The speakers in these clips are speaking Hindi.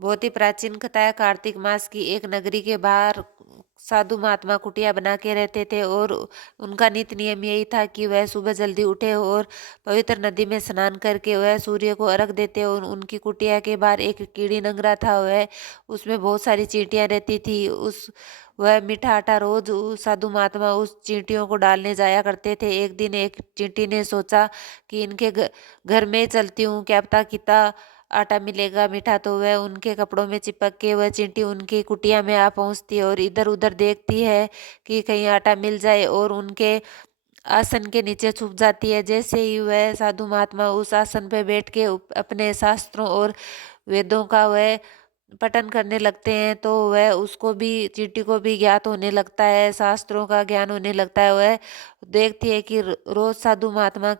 बहुत ही प्राचीन कथा है। कार्तिक मास की एक नगरी के बाहर साधु महात्मा कुटिया बना के रहते थे और उनका नित्य नियम यही था कि वह सुबह जल्दी उठे और पवित्र नदी में स्नान करके वह सूर्य को अर्घ देते। और उनकी कुटिया के बाहर एक कीड़ी नंगरा था, वह उसमें बहुत सारी चींटियां रहती थी। उस वह मीठा आटा रोज साधु महात्मा उस चींटियों को डालने जाया करते थे। एक दिन एक चींटी ने सोचा कि इनके घर में चलती हूँ, क्या पता कितना आटा मिलेगा मीठा। तो वह उनके कपड़ों में चिपक के वह चींटी उनकी कुटिया में आ पहुंचती है और इधर उधर देखती है कि कहीं आटा मिल जाए और उनके आसन के नीचे छुप जाती है। जैसे ही वह साधु महात्मा उस आसन पर बैठ के अपने शास्त्रों और वेदों का वह पठन करने लगते हैं, तो वह उसको भी चींटी को भी ज्ञात होने लगता है, शास्त्रों का ज्ञान होने लगता है। वह देखती है कि रोज साधु महात्मा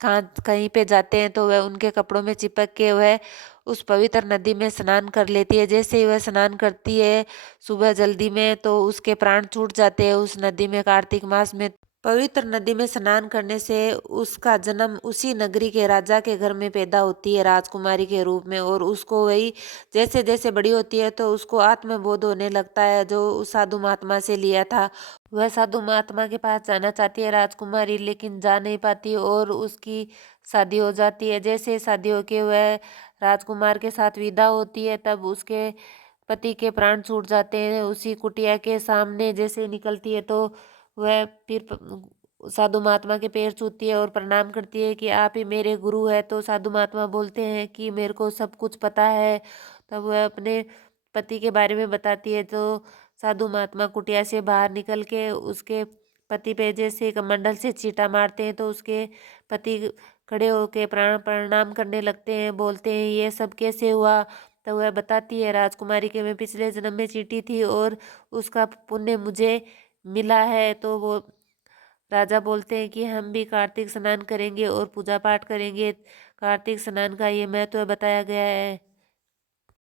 कहाँ कहीं पे जाते हैं, तो वह उनके कपड़ों में चिपक के वह उस पवित्र नदी में स्नान कर लेती है। जैसे ही वह स्नान करती है सुबह जल्दी में, तो उसके प्राण छूट जाते हैं उस नदी में। कार्तिक मास में पवित्र नदी में स्नान करने से उसका जन्म उसी नगरी के राजा के घर में पैदा होती है राजकुमारी के रूप में। और उसको वही जैसे जैसे बड़ी होती है तो उसको आत्मबोध होने लगता है जो उस साधु महात्मा से लिया था। वह साधु महात्मा के पास जाना चाहती है राजकुमारी, लेकिन जा नहीं पाती और उसकी शादी हो जाती है। जैसे शादी होके वह राजकुमार के साथ विदा होती है, तब उसके पति के प्राण छूट जाते हैं। उसी कुटिया के सामने जैसे निकलती है तो वह फिर साधु महात्मा के पैर छूती है और प्रणाम करती है कि आप ही मेरे गुरु है। तो साधु महात्मा बोलते हैं कि मेरे को सब कुछ पता है। तब वह अपने पति के बारे में बताती है। तो साधु महात्मा कुटिया से बाहर निकल के उसके पति पे जैसे कमंडल से चीटा मारते हैं, तो उसके पति खड़े होके प्रणाम करने लगते हैं, बोलते हैं ये सब कैसे हुआ। तो वह बताती है राजकुमारी के मैं पिछले जन्म में चींटी थी और उसका पुण्य मुझे मिला है। तो वो राजा बोलते हैं कि हम भी कार्तिक स्नान करेंगे और पूजा पाठ करेंगे। कार्तिक स्नान का ये महत्व बताया गया है।